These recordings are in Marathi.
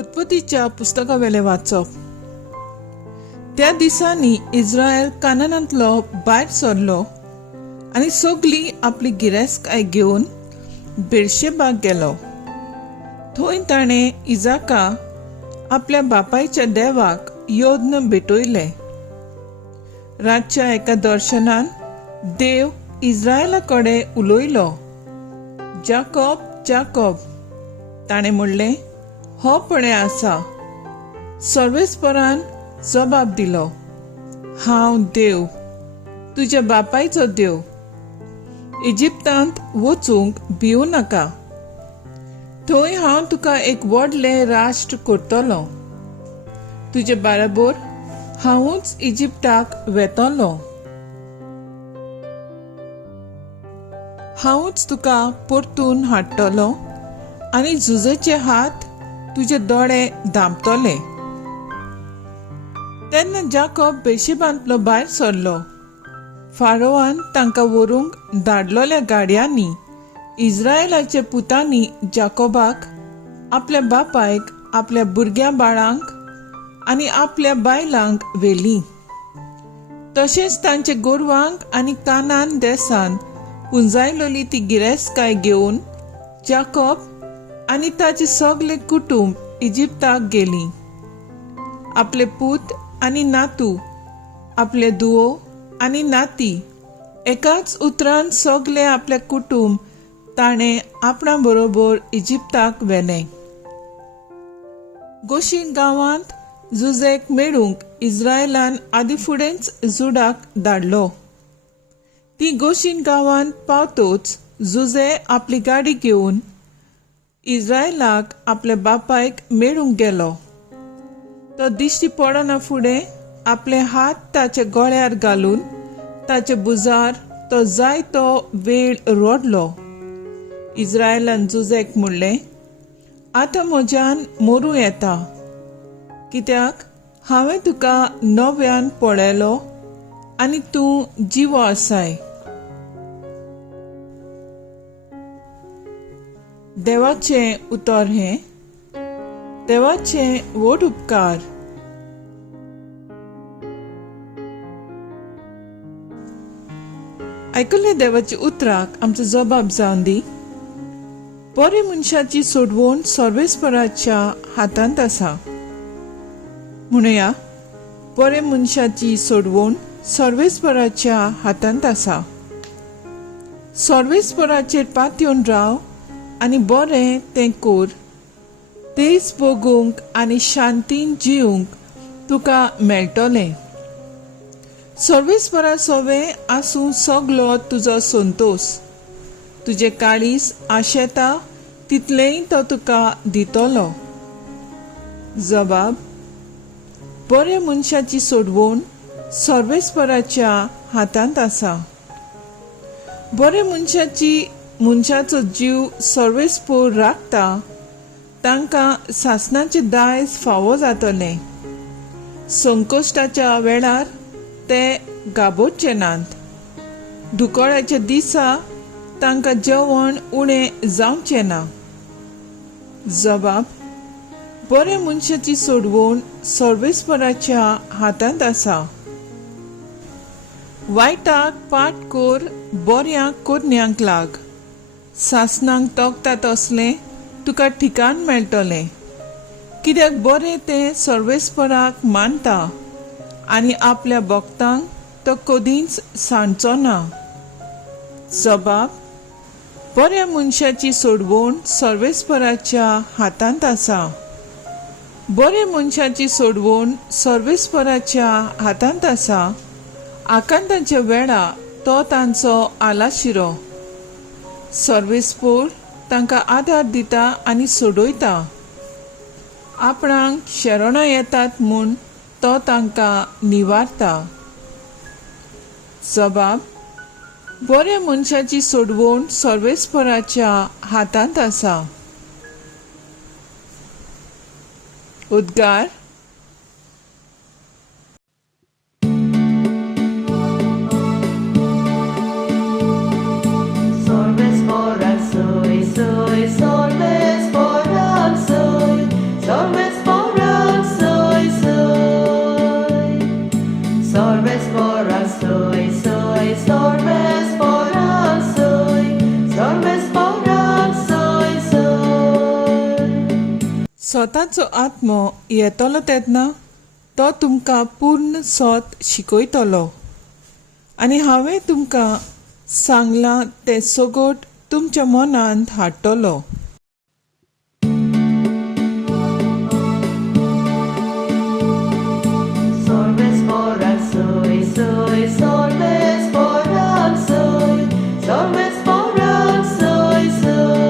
उत्पत्तीच्या पुस्तकावेले वाचप. त्या दिसांनी इस्रायल कानानांतलो भायर सरलो आनी सगळी आपली गिरेस्तकाय घेवन बेर्शेबाक गेलो. थंय ताणें इजाका आपल्या बापायच्या देवाक योद्न भेटयले. रातच्या एका दर्शनान देव इस्रायला कडेन उलयलो, जाकोब जाकोब. ताणें म्हणलें, हो पळय आसा. सर्वेस्परान जबाब दिलो, हांव देव, तुज्या बापायचो देव. इजिप्तांत वचूंक भिवू नाका. थंय हांव तुका एक व्हडलें राष्ट्र करतलो. तुजे बाराबर हांवूच इजिप्टाक वेतलो. हांवूच तुका परतून हाडटलो आनी झुजेचे हात तुजे दोळे धांपतले. तेन्ना जाकोब बेर्शेबांतलो भायर सरलो. फारोवान तांकां व्हरूंक धाडलोल्या गाडयांनी इस्रायलाच्या पुतांनी जाकोबाक, आपल्या बापायक, आपल्या भुरग्या बाळांक आनी आपल्या बायलांक व्हेलीं. तशेंच तांचे गोरवांक आनी कानान देसान पुंजायलोली ती गिरेस्तकाय घेवन जाकोब आनी ताचे सगळे कुटुंब इजिप्ताक गेलीं. आपले पूत आनी नातू, आपले धुवो आनी नाती, एकाच उतरान सगळे आपले कुटुंब ताणें आपणा बरोबर इजिप्ताक व्हेले. गोशीन गांवांत झुजेक मेळूंक इस्रायलान आदी फुडेंच जुडाक धाडलो. ती गोशीन गांवांत पावतोच झुजे आपली गाडी घेवन इस्रायलाक आपल्या बापायक मेळूंक गेलो. तो दिश्टी पडना फुडें आपले हात ताच्या गळ्यार घालून ताचे बुजार तो जाय तो वेळ रोडलो. इस्रायलान झुजेक म्हणलें, आतां म्हज्यान मरूं येता, कित्याक हांवें तुका नव्यान पळयलो आनी तूं जिवो आसाय. देवाचें उतर हें. देवाचें व्हड उपकार. आयकल्ल्या देवाच्या उतराक आमचो जबाब जावन दी. बरे मनशाची सोडवण सर्वेस्पराच्या हातांत आसा. म्हणुया, बरे मनशाची सोडवण सर्वेस्पराच्या हातांत आसा. सर्वेस्पराचेर पातयेवन राव आनी बरें तें कर. तेच भोगूंक आनी शांतीन जिवंक तुका मेळटलें. सर्वेस्परा सोवे आसूं सगलो तुजो संतोष. तुजे काळीज आशेता तितलेंय तो तुका दितलो. जबाब. बरे मनशाची सोडवण सर्वेस्पराच्या हातांत आसा. बरे मनशाचो जीव सर्वेस्पर राखता तांकां सासणाचें दायज फावो जातलें. संकश्टाच्या वेळार ते गाबोवचे नात. दुकोळ्याच्या दिसा तांकां जेवण उणें जावचें ना. जबाब. बरे मनशाची सोडवण सर्वेस्पराच्या हातांत आसा. वायटाक पाट कर, बऱ्यांक कोन्यांक लाग. सासणांक तोखता तसलें तुका ठिकाण मेळटलें. कित्याक बरें तें सर्वेस्पराक मानता आनी आपल्या भक्तांक तो कधीच सांडचो ना. जबाब. बऱ्या मनशाची सोडवण सर्वेस्पराच्या हातांत आसा. बरे मनशाची सोडवण सर्वेस्पराच्या हातांत आसा. आकांताच्या वेळा तो तांचो आलाशिरो. सर्वेस्पर तांकां आदार दिता आनी सोडयता. आपणाक शेरोणां येतात म्हूण तो तांकां निवारता. जबाब. बऱ्या मनशाची सोडवण सर्वेस्पराच्या हातांत आसा. उद्गार. Soy, soy, soy, soy, soy, soy, soy, soy, स्वताचो आत्मो येतलो तेन्ना तो तुमकां पूर्ण सोत शिकयतलो आनी हांवें तुमकां सांगलां तें सगोट तुमच्या मनांत हाडटलो. Sorbes moral soy, soy, sorbes moral soy, sorbes moral soy, soy.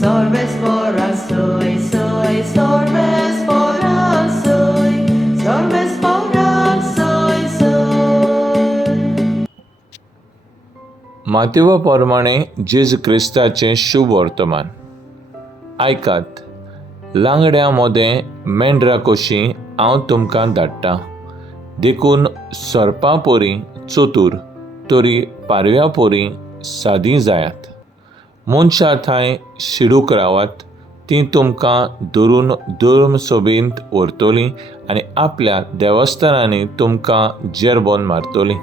Sorbes moral soy, soy, sorbes moral soy, sorbes moral soy, soy. मातेवा प्रमाणे जेजू क्रिस्ताचें शुभ वर्तमान. आयकात, लांगड्या मोदें मेंढरा कोशी हांव तुमकां धाडटां. देखून सरपां पोरी चतूर, तरी पारव्या पोरी सादी जायात. मनशां थंय शिडूक रावात, ती तुमकां धरून धर्म सोबीत व्हरतलीं आनी आपल्या देवस्थानांनी तुमकां जेरबोन मारतलीं.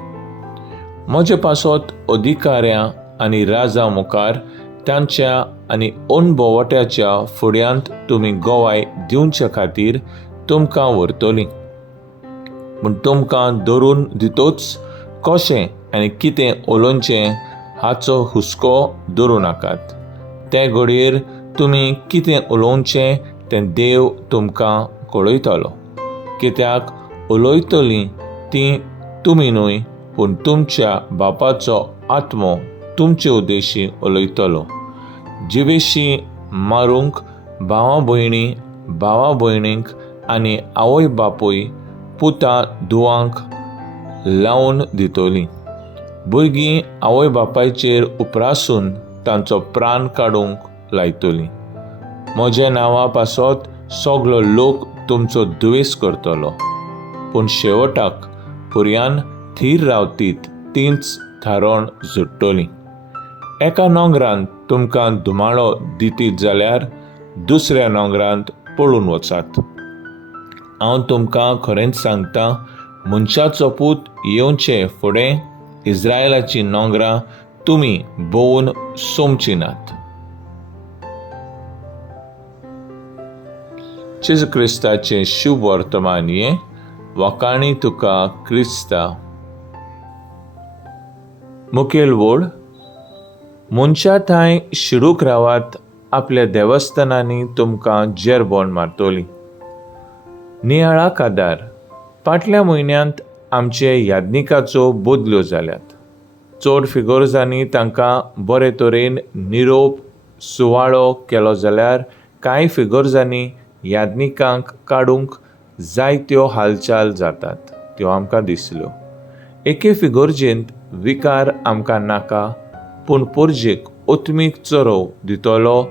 म्हजे पासत अधिकाऱ्यां आनी राजा मुखार तांच्या आनी अणभवट्याच्या फुड्यांत तुमी गोवाय दिवचे खातीर तुमकां व्हरतलीं. पूण तुमकां धरून दितोच कशें आनी कितें उलोवचें हाचो हुस्को धरूं नाकात. ते घडयेर तुमी कितें उलोवचें तें देव तुमकां कळयतलो. कित्याक उलयतलीं तीं तुमी न्हय, पूण तुमच्या बापाचो आत्मो तुमचे उद्देशी उलयतलो. जिवेशी मारूंक भावा भयणींक आनी आवय बापूय पुतां धुवांक लावन दितलीं. भुरगीं आवय बापायचेर उपरासून तांचो प्राण काडूंक लायतलीं. म्हज्या नांवा पासत सगलो लोक तुमचो दुवेस करतलो, पूण शेवटाक पुर्यान थीर रावतीत तींच थारोन जुट्टलीं. एका नोंगरांत तुमकां धुमाळो दितीत जाल्यार दुसऱ्या नोंगरांत पळून वचात. हांव तुमकां खरेंच सांगतां, मनशाचो पूत येवचे फुडें इस्रायलाची नोंगरां तुमी भोंवून सोमची नात. जेजू क्रिस्ताचें शुभ वर्तमान हें वकाणी तुका क्रिस्ता. मुखेल वड. मनशां थंय शिडूक रावात, आपल्या देवस्थानांनी तुमकां जेरबोन मारतलीं. नियाळाक आदार. फाटल्या म्हयन्यांत आमचे याज्ञिकाचो बदल्यो जाल्यात. चड फिगोर्जांनी तांकां बरे तरेन निरोप सुवाळो केलो जाल्यार कांय फिगोर्जांनी याज्ञिकांक काडूंक जायत्यो हालचाल जातात, त्यो आमकां दिसल्यो. एके फिगोर्जेंत विकार आमकां नाका, पूण पोरजेक ओत्मीक चोरव दितलो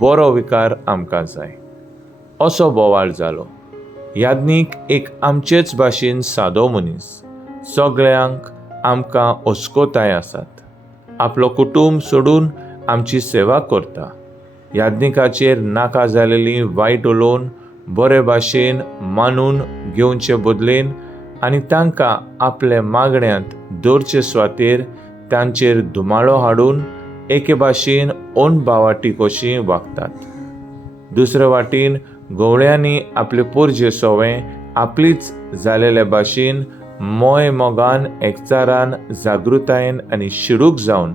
बरो विकार आमकां जाय. असो बोवाळ जालो. याज्ञीक एक आमचेच भाशेन सादो मनीस. सगळ्यांक आमकां ओस्कोताय आसात. आपलो कुटूंब सोडून आमची सेवा करता. याज्ञिकाचेर नाका जालेली वायट उलोवन बरे भाशेन मानून घेवचे बदलेन आनी तांकां आपल्या मागण्यांत दवरचे सुवातेर तांचेर धुमाळो हाडून एके भाशेन अणभावाटी कशी वागतात. दुसरे वाटेन गवळ्यांनी आपले पोरजे सोवें आपलीच जालेल्या भाशेन मोय मोगान एकचारान जागृतायेन आनी शिडूक जावन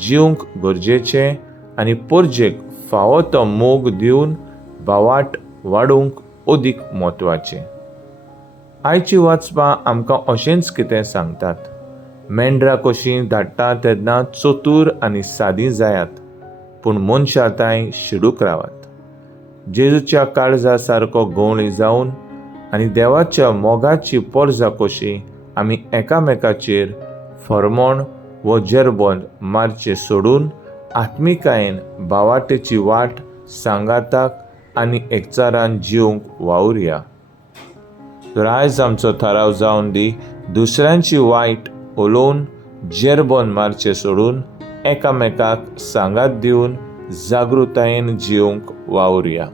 जिवंक गरजेचें आनी पोरजेक फावो तो मोग दिवन भावाट वाडूंक अदीक म्हत्वाचें. आयची वाचपां आमकां अशेंच कितें सांगतात. मेंढरां कशीं धाडटा तेन्ना चतूर आनी सादी जायात, पूण मनशां थंय शिडूक रावात. जेजूच्या काळजा सारको गवळी जावन आनी देवाच्या मोगाची परजा कशी आमी एकामेकाचेर फर्मोण वो जेरबोन मारचे सोडून आत्मिकायेन भावाटेची वाट सांगाताक आनी एकचारान जिवंक वावुरया. तर आयज आमचो थाराव जावन दी, दुसऱ्यांची वायट उलोवन जेरबोन मारचे सोडून एकामेकाक सांगात दिवन जागृतायेन जिवंक वावुरया.